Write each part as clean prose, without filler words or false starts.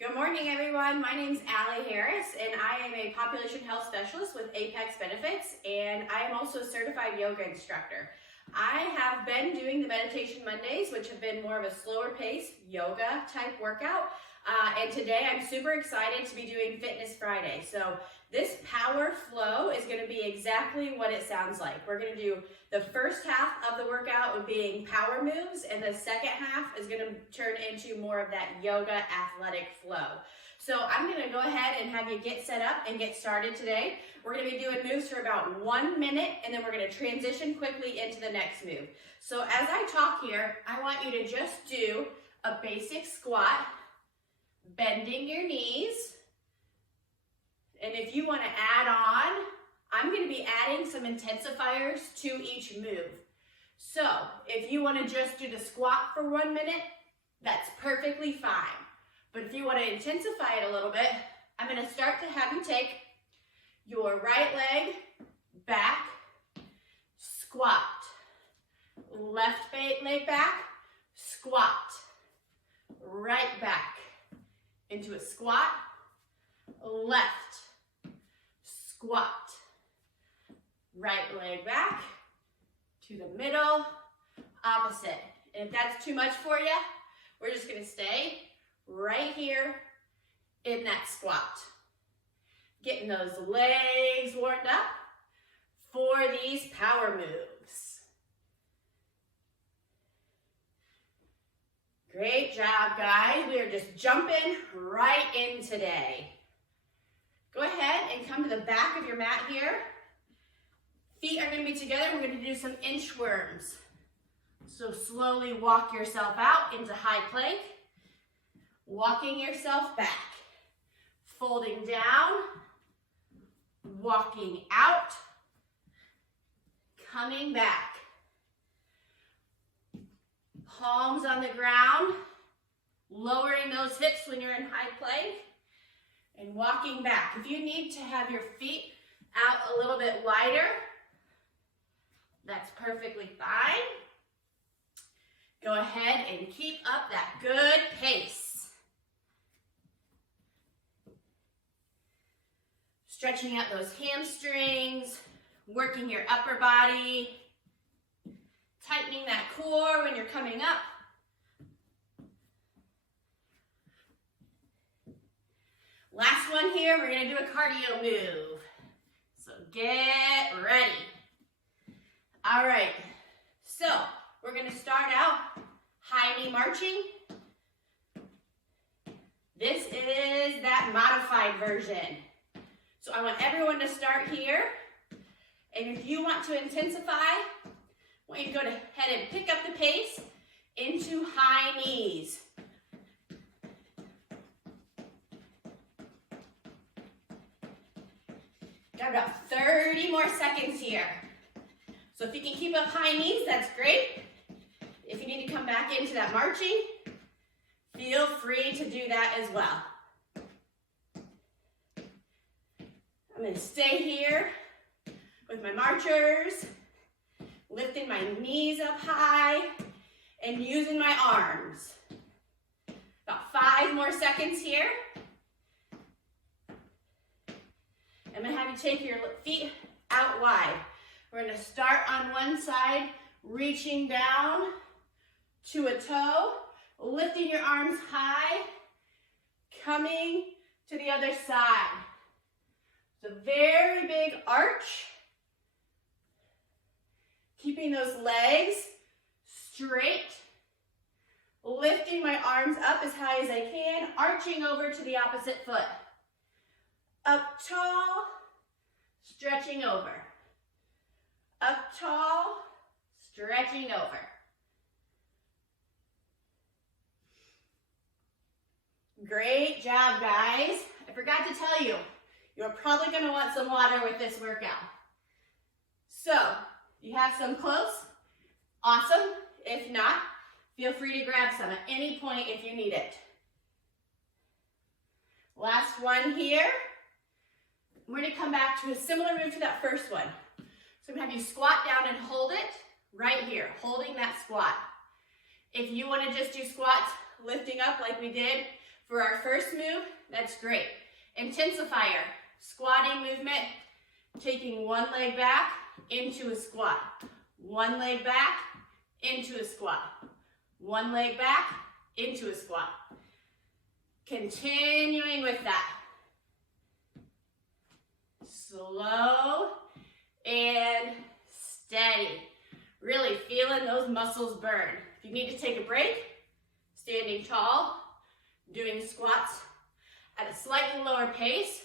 Good morning, everyone. My name is Allie Harris, and I am a population health specialist with Apex Benefits, and I am also a certified yoga instructor. I have been doing the Meditation Mondays, which have been more of a slower pace yoga type workout. And today I'm super excited to be doing Fitness Friday. So this power flow is going to be exactly what it sounds like. We're going to do the first half of the workout with being power moves, and the second half is going to turn into more of that yoga athletic flow. So I'm going to go ahead and have you get set up and get started today. We're going to be doing moves for about 1 minute, and then we're going to transition quickly into the next move. So as I talk here, I want you to just do a basic squat, bending your knees. And if you want to add on, I'm going to be adding some intensifiers to each move. So if you want to just do the squat for 1 minute, that's perfectly fine. But if you want to intensify it a little bit, I'm going to start to have you take your right leg back, squat. Left leg back, squat. Right back into a squat, left, squat. Right leg back to the middle, opposite. And if that's too much for you, we're just going to stay right here in that squat. Getting those legs warmed up for these power moves. Great job, guys. We are just jumping right in today. Go ahead and come to the back of your mat here. Feet are going to be together. We're going to do some inchworms. So slowly walk yourself out into high plank. Walking yourself back. Folding down. Walking out. Coming back. Palms on the ground, lowering those hips when you're in high plank, and walking back. If you need to have your feet out a little bit wider, that's perfectly fine. Go ahead and keep up that good pace. Stretching out those hamstrings, working your upper body, tightening that core when you're coming up. Last one here, we're going to do a cardio move. So get ready. All right, so we're going to start out high knee marching. This is that modified version. So I want everyone to start here. And if you want to intensify, I want you to go ahead and pick up the pace into high knees. Got about 30 more seconds here. So if you can keep up high knees, that's great. If you need to come back into that marching, feel free to do that as well. I'm going to stay here with my marchers, lifting my knees up high and using my arms. About 5 more seconds here. I'm going to have you take your feet out wide. We're going to start on one side, reaching down to a toe, lifting your arms high, coming to the other side. It's a very big arch. Keeping those legs straight, lifting my arms up as high as I can, arching over to the opposite foot. Up tall, stretching over. Up tall, stretching over. Great job, guys. I forgot to tell you, you're probably going to want some water with this workout. So, you have some close? Awesome. If not, feel free to grab some at any point if you need it. Last one here. We're going to come back to a similar move to that first one. So I'm going to have you squat down and hold it right here, holding that squat. If you want to just do squats, lifting up like we did, For our first move, that's great. Intensifier, squatting movement, taking one leg back into a squat. One leg back into a squat. One leg back into a squat. Continuing with that. Slow and steady. Really feeling those muscles burn. If you need to take a break, standing tall, doing squats at a slightly lower pace,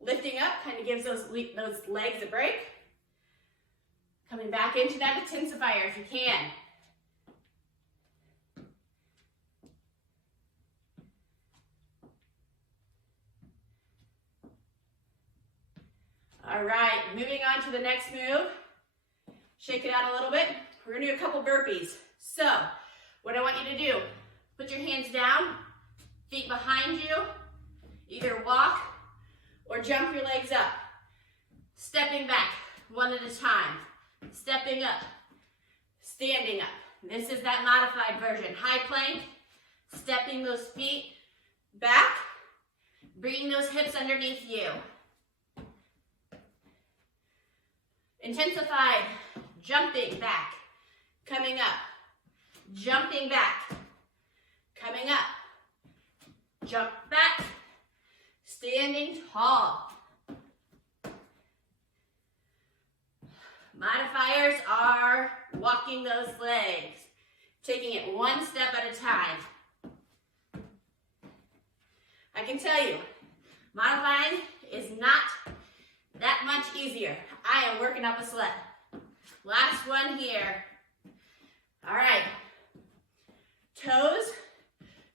lifting up kind of gives those legs a break. Coming back into that intensifier if you can. All right, moving on to the next move. Shake it out a little bit. We're gonna do a couple burpees. So, what I want you to do, put your hands down, feet behind you, either walk or jump your legs up. Stepping back, one at a time. Stepping up, standing up. This is that modified version. High plank, stepping those feet back, bringing those hips underneath you. Intensified, jumping back, coming up, jumping back, coming up, jump back, standing tall. Modifiers are walking those legs, taking it one step at a time. I can tell you, modifying is not that much easier. I am working up a sweat. Last one here. All right. Toes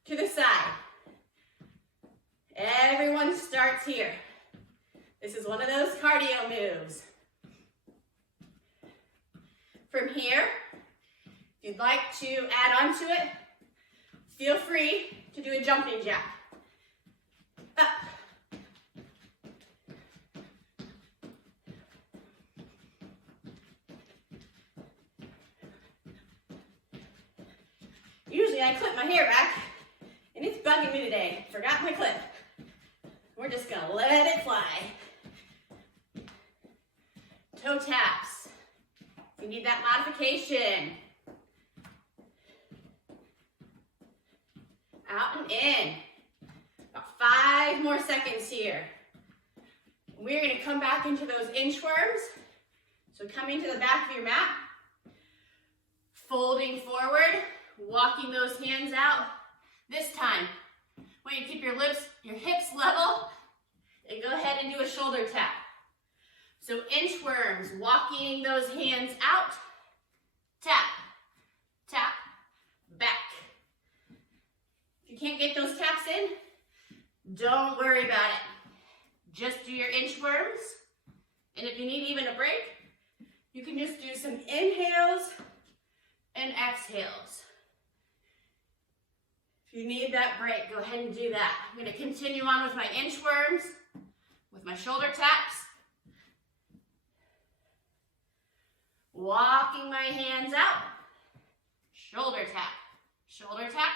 to the side. Everyone starts here. This is one of those cardio moves. From here, if you'd like to add on to it, feel free to do a jumping jack. Up. Usually I clip my hair back, and it's bugging me today. Forgot my clip. We're just gonna let it fly. Toe taps. You need that modification. Out and in. About 5 more seconds here. We're gonna come back into those inchworms. So coming to the back of your mat, folding forward, walking those hands out. This time, I want you to keep your hips level, and go ahead and do a shoulder tap. So inchworms, walking those hands out, tap, tap, back. If you can't get those taps in, don't worry about it. Just do your inchworms, and if you need even a break, you can just do some inhales and exhales. If you need that break, go ahead and do that. I'm going to continue on with my inchworms, with my shoulder taps. Walking my hands out, shoulder tap, shoulder tap.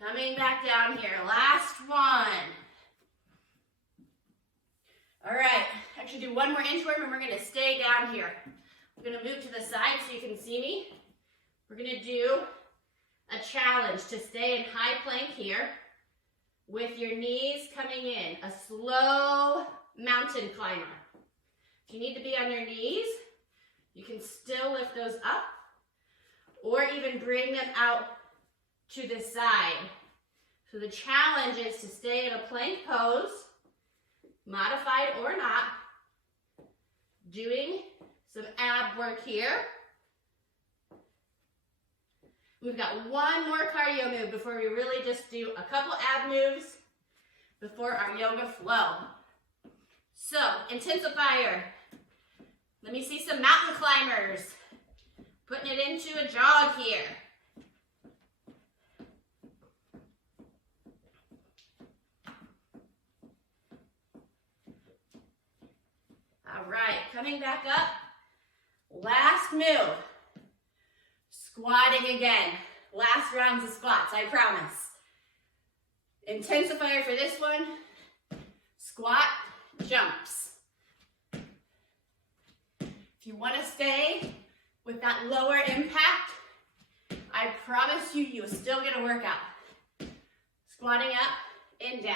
Coming back down here, last one. All right, actually do one more inchworm and we're gonna stay down here. I'm gonna move to the side so you can see me. We're gonna do a challenge to stay in high plank here with your knees coming in, a slow mountain climber. If you need to be on your knees, you can still lift those up or even bring them out to the side. So the challenge is to stay in a plank pose, modified or not, doing some ab work here. We've got one more cardio move before we really just do a couple ab moves before our yoga flow. So, intensifier. Let me see some mountain climbers. Putting it into a jog here. All right, coming back up. Last move. Squatting again. Last rounds of squats, I promise. Intensifier for this one, squat jumps. If you want to stay with that lower impact, I promise you, you will still get a workout. Squatting up and down.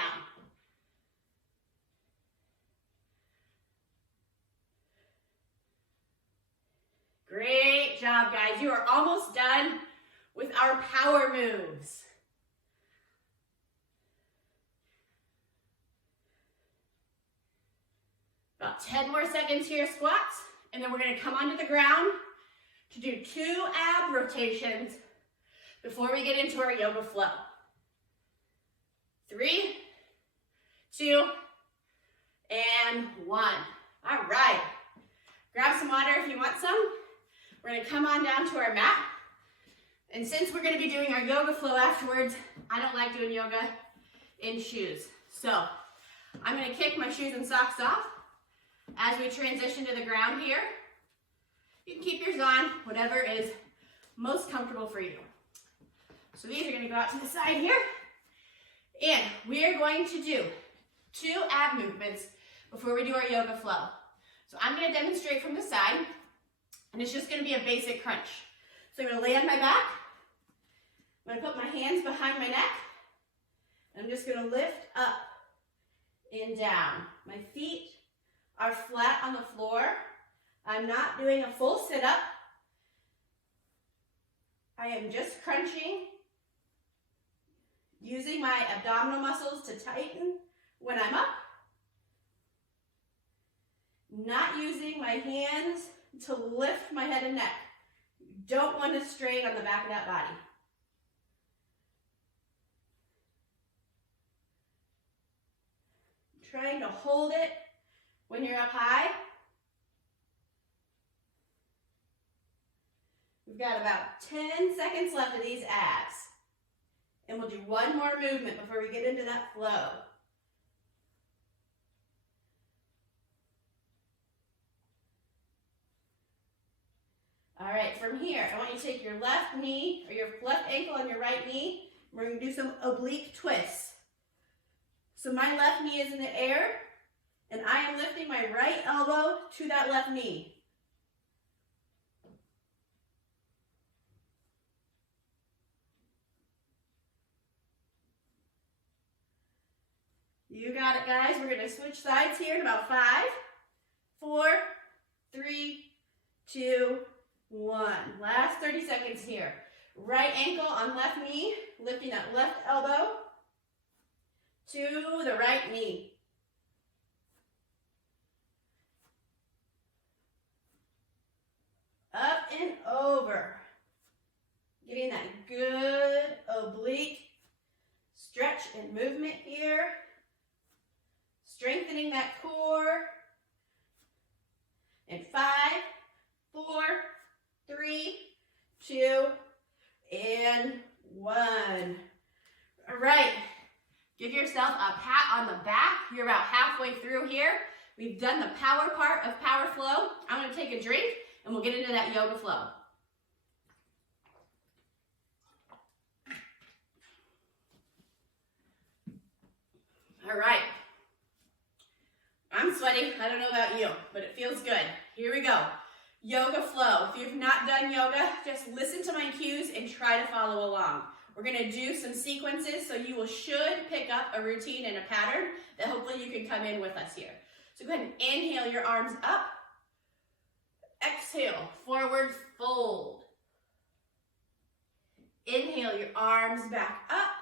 Great job, guys. You are almost done with our power moves. About 10 more seconds here, squats, and then we're going to come onto the ground to do 2 ab rotations before we get into our yoga flow. 3, 2, and 1. All right. Grab some water if you want some. We're going to come on down to our mat. And since we're going to be doing our yoga flow afterwards, I don't like doing yoga in shoes. So I'm going to kick my shoes and socks off as we transition to the ground here. You can keep yours on, whatever is most comfortable for you. So these are going to go out to the side here. And we are going to do 2 ab movements before we do our yoga flow. So I'm going to demonstrate from the side, and it's just going to be a basic crunch. So I'm going to lay on my back. I'm going to put my hands behind my neck. And I'm just going to lift up and down. My feet are flat on the floor. I'm not doing a full sit-up. I am just crunching, using my abdominal muscles to tighten when I'm up. Not using my hands to lift my head and neck. You don't want to strain on the back of that body. Trying to hold it when you're up high. We've got about 10 seconds left of these abs. And we'll do 1 more movement before we get into that flow. All right, from here, I want you to take your left knee, or your left ankle on your right knee. We're going to do some oblique twists. So my left knee is in the air, and I am lifting my right elbow to that left knee. You got it, guys. We're going to switch sides here in about 5, 4, 3, 2, 1. Last 30 seconds here. Right ankle on left knee, lifting that left elbow to the right knee. Up and over. Getting that good oblique stretch and movement here. Strengthening that core. In 5, 4, 3, 2, and 1. All right. Give yourself a pat on the back. You're about halfway through here. We've done the power part of power flow. I'm going to take a drink and we'll get into that yoga flow. All right. I'm sweaty. I don't know about you, but it feels good. Here we go. Yoga flow. If you've not done yoga, just listen to my cues and try to follow along. We're going to do some sequences, so you should pick up a routine and a pattern that hopefully you can come in with us here. So go ahead and inhale your arms up. Exhale, forward fold. Inhale your arms back up.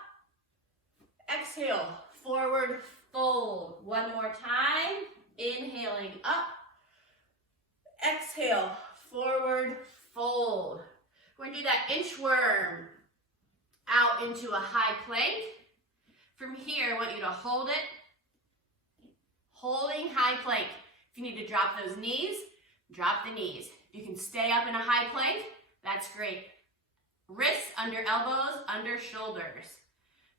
Exhale, forward fold. One more time. Inhaling up. Exhale, forward fold. We're going to do that inchworm out into a high plank. From here, I want you to hold it. Holding high plank. If you need to drop those knees, drop the knees. You can stay up in a high plank. That's great. Wrists under elbows, under shoulders.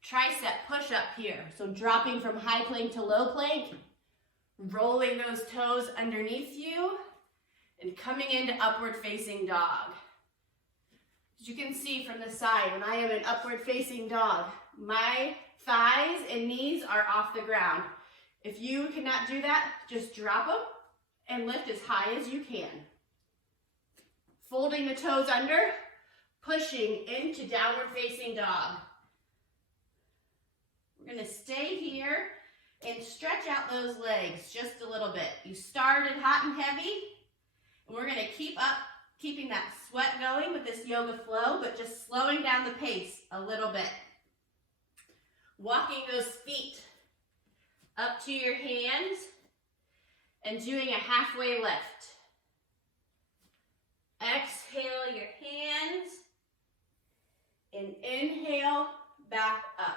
Tricep push-up here. So dropping from high plank to low plank. Rolling those toes underneath you. And coming into upward facing dog. As you can see from the side, when I am in upward facing dog, my thighs and knees are off the ground. If you cannot do that, just drop them and lift as high as you can. Folding the toes under, pushing into downward facing dog. We're going to stay here and stretch out those legs just a little bit. You started hot and heavy, and we're going to keeping that sweat going with this yoga flow, but just slowing down the pace a little bit. Walking those feet up to your hands and doing a halfway lift. Exhale your hands and inhale back up.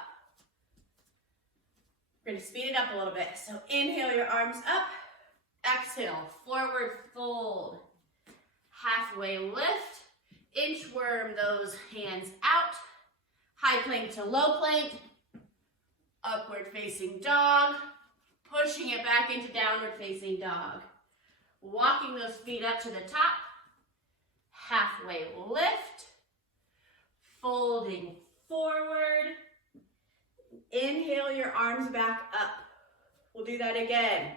We're going to speed it up a little bit. So inhale your arms up, exhale, forward fold, halfway lift, inchworm those hands out, high plank to low plank, upward facing dog, pushing it back into downward facing dog. Walking those feet up to the top, halfway lift, folding forward, inhale your arms back up. We'll do that again.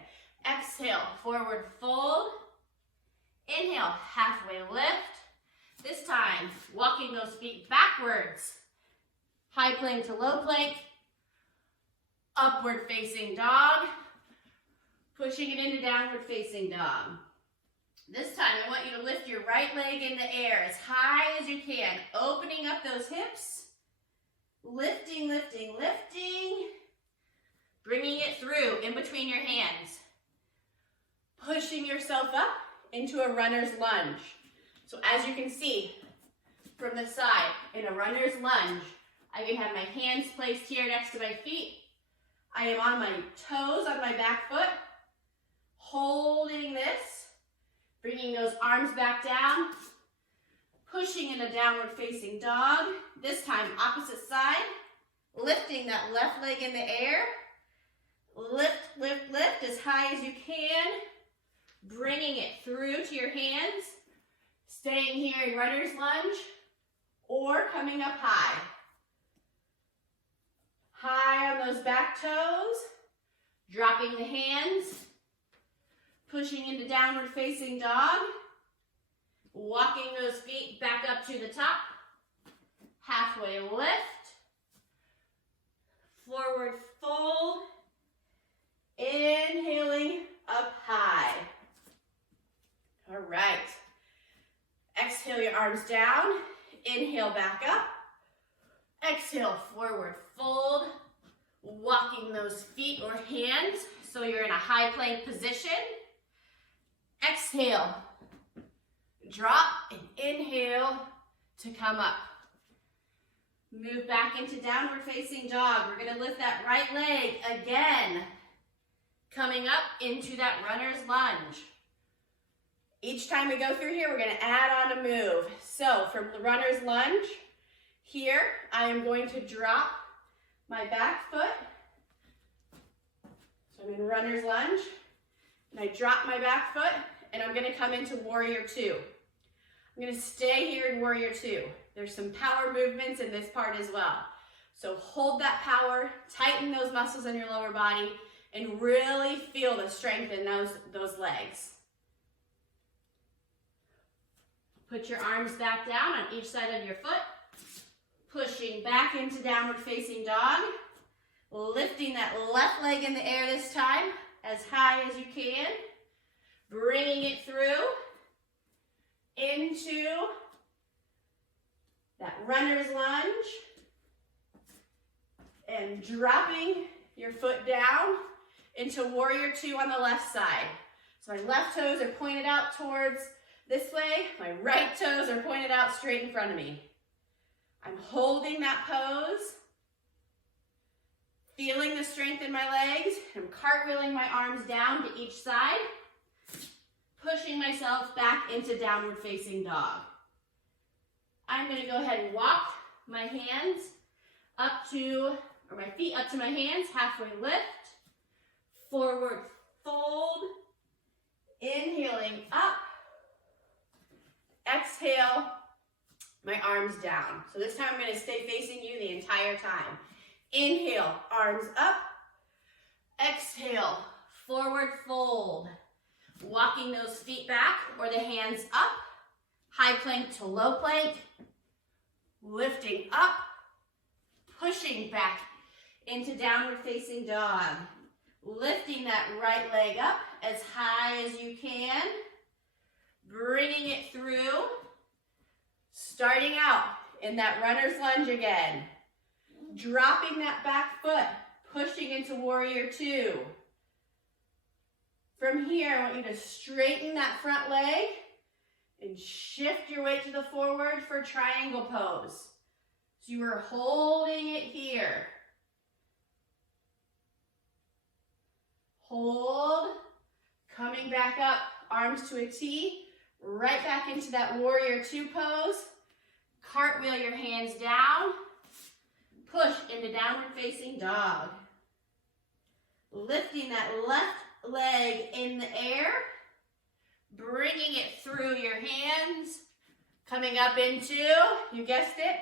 Exhale, forward fold, inhale, halfway lift. This time, walking those feet backwards, high plank to low plank, upward facing dog, pushing it into downward facing dog. This time, I want you to lift your right leg in the air as high as you can, opening up those hips, lifting, lifting, lifting, bringing it through in between your hands, pushing yourself up into a runner's lunge. So as you can see from the side, in a runner's lunge, I can have my hands placed here next to my feet. I am on my toes on my back foot, holding this, bringing those arms back down, pushing in a downward facing dog. This time, opposite side, lifting that left leg in the air. Lift, lift, lift as high as you can, bringing it through to your hands, staying here in runner's lunge, or coming up high. High on those back toes, dropping the hands, pushing into downward facing dog, walking those feet back up to the top, halfway lift, forward fold, inhaling up high. All right. Exhale your arms down, inhale back up, exhale forward fold, walking those feet or hands so you're in a high plank position. Exhale, drop and inhale to come up. Move back into downward facing dog. We're going to lift that right leg again, coming up into that runner's lunge. Each time we go through here, we're going to add on a move. So from the runner's lunge, here I am going to drop my back foot. So I'm in runner's lunge, and I drop my back foot, and I'm going to come into warrior two. I'm going to stay here in warrior two. There's some power movements in this part as well. So hold that power, tighten those muscles in your lower body, and really feel the strength in those legs. Put your arms back down on each side of your foot, pushing back into downward facing dog, lifting that left leg in the air this time as high as you can, bringing it through into that runner's lunge, and dropping your foot down into warrior two on the left side. So my left toes are pointed out towards this way, my right toes are pointed out straight in front of me. I'm holding that pose, feeling the strength in my legs. I'm cartwheeling my arms down to each side, pushing myself back into downward facing dog. I'm going to go ahead and walk my hands up to, or my feet up to my hands, halfway lift, forward fold, inhaling up, exhale, my arms down. So this time I'm going to stay facing you the entire time. Inhale, arms up. Exhale, forward fold. Walking those feet back or the hands up. High plank to low plank. Lifting up. Pushing back into downward facing dog. Lifting that right leg up as high as you can. Bringing it through. Starting out in that runner's lunge again. Dropping that back foot. Pushing into warrior two. From here, I want you to straighten that front leg and shift your weight to the forward for triangle pose. So you are holding it here. Hold, coming back up, arms to a T, right back into that warrior two pose. Cartwheel your hands down, push into downward facing dog. Lifting that left leg in the air, bringing it through your hands, coming up into, you guessed it,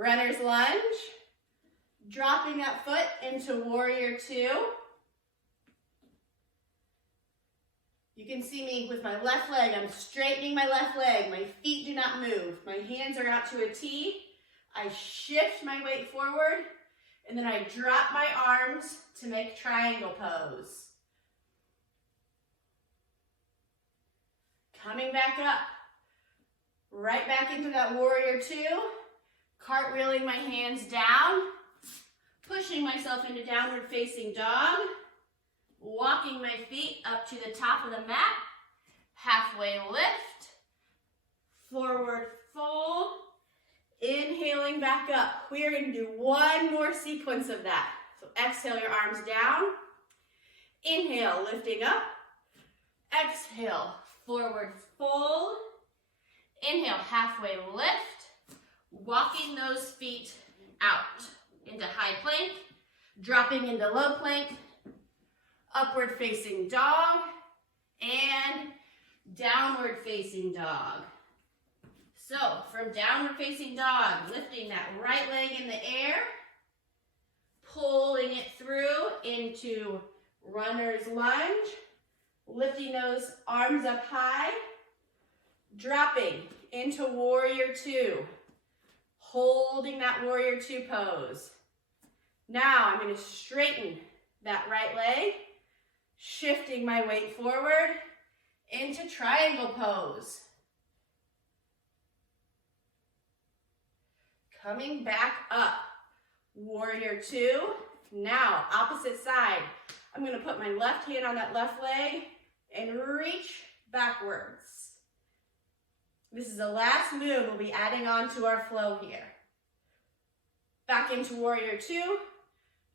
runner's lunge, dropping that foot into warrior two. You can see me with my left leg, I'm straightening my left leg, my feet do not move, my hands are out to a T, I shift my weight forward, and then I drop my arms to make triangle pose. Coming back up, right back into that warrior two, cartwheeling my hands down, pushing myself into downward facing dog, walking my feet up to the top of the mat, halfway lift, forward fold, inhaling back up. We are going to do one more sequence of that. So exhale your arms down, inhale, lifting up, exhale, forward fold, inhale, halfway lift, walking those feet out into high plank, dropping into low plank, upward facing dog, and downward facing dog. So from downward facing dog, lifting that right leg in the air, pulling it through into runner's lunge, lifting those arms up high, dropping into warrior two, holding that warrior two pose. Now I'm going to straighten that right leg, shifting my weight forward into triangle pose. Coming back up, warrior two. Now, opposite side. I'm going to put my left hand on that left leg and reach backwards. This is the last move we'll be adding on to our flow here. Back into warrior two,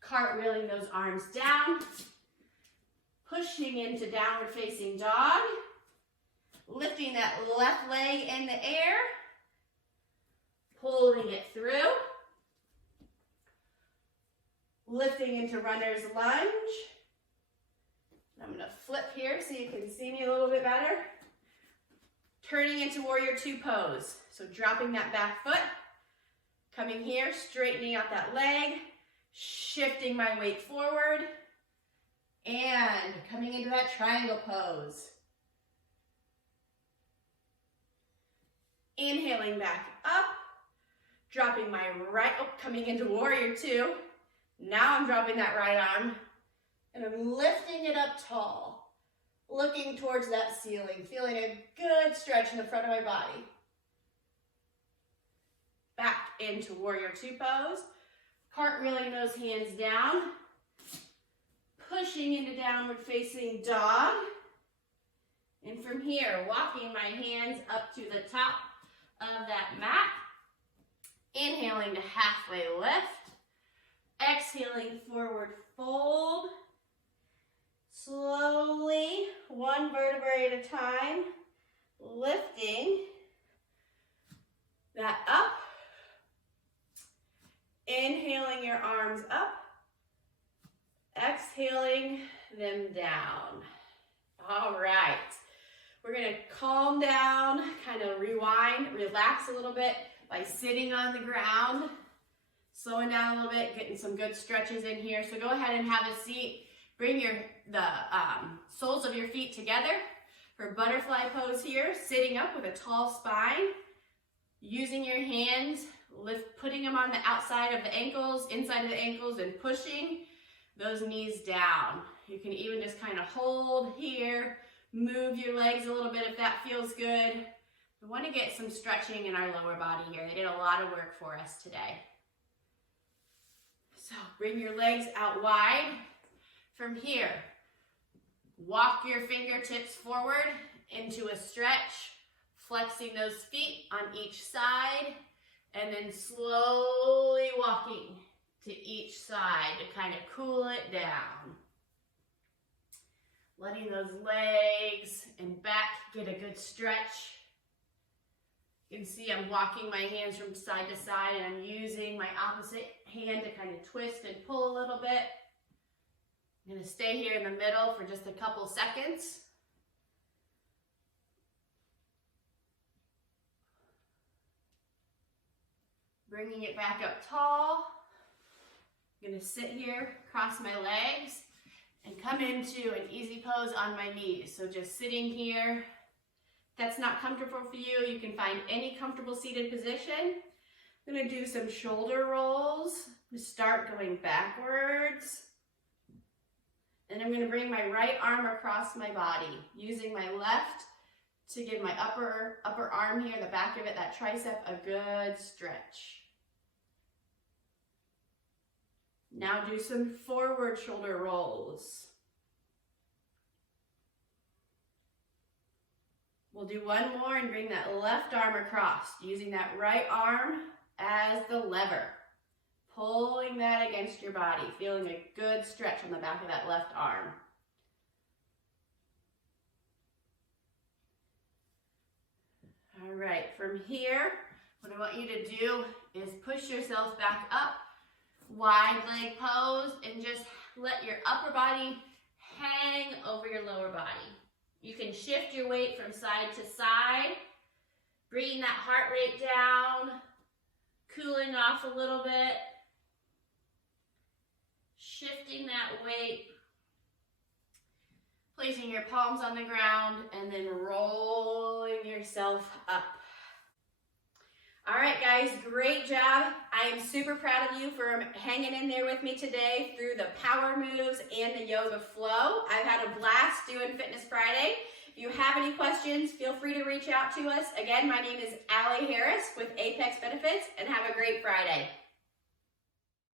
cartwheeling those arms down, pushing into downward facing dog, lifting that left leg in the air, pulling it through, lifting into runner's lunge. I'm going to flip here so you can see me a little bit better. Turning into warrior two pose. So dropping that back foot, coming here, straightening out that leg, shifting my weight forward, and coming into that triangle pose. Inhaling back up, dropping my right, coming into warrior two. Now I'm dropping that right arm, and I'm lifting it up tall, looking towards that ceiling, feeling a good stretch in the front of my body. Back into warrior two pose, cartwheeling those hands down, pushing into downward facing dog, and from here, walking my hands up to the top of that mat, inhaling to halfway lift, exhaling forward fold, slowly, one vertebrae at a time, lifting that up, inhaling your arms up, exhaling them down. All right, we're gonna calm down, kind of rewind, relax a little bit, by sitting on the ground, slowing down a little bit, getting some good stretches in here. So go ahead and have a seat. Bring the soles of your feet together for butterfly pose here, sitting up with a tall spine, using your hands, putting them on the outside of the ankles, inside of the ankles, and pushing those knees down. You can even just kind of hold here, move your legs a little bit if that feels good. We want to get some stretching in our lower body here. They did a lot of work for us today. So bring your legs out wide. From here, walk your fingertips forward into a stretch, flexing those feet on each side, and then slowly walking to each side to kind of cool it down. Letting those legs and back get a good stretch. You can see I'm walking my hands from side to side, and I'm using my opposite hand to kind of twist and pull a little bit. I'm going to stay here in the middle for just a couple seconds. Bringing it back up tall. I'm going to sit here, cross my legs, and come into an easy pose on my knees. So just sitting here. If that's not comfortable for you, you can find any comfortable seated position. I'm going to do some shoulder rolls to start going backwards. And I'm going to bring my right arm across my body, using my left to give my upper arm here, the back of it, that tricep, a good stretch. Now do some forward shoulder rolls. We'll do one more and bring that left arm across, using that right arm as the lever. Pulling that against your body, feeling a good stretch on the back of that left arm. All right, from here, what I want you to do is push yourself back up, wide leg pose, and just let your upper body hang over your lower body. You can shift your weight from side to side, bringing that heart rate down, cooling off a little bit, shifting that weight, placing your palms on the ground, and then rolling yourself up. All right, guys, great job. I am super proud of you for hanging in there with me today through the power moves and the yoga flow. I've had a blast doing Fitness Friday. If you have any questions, feel free to reach out to us. Again, my name is Allie Harris with Apex Benefits, and have a great Friday.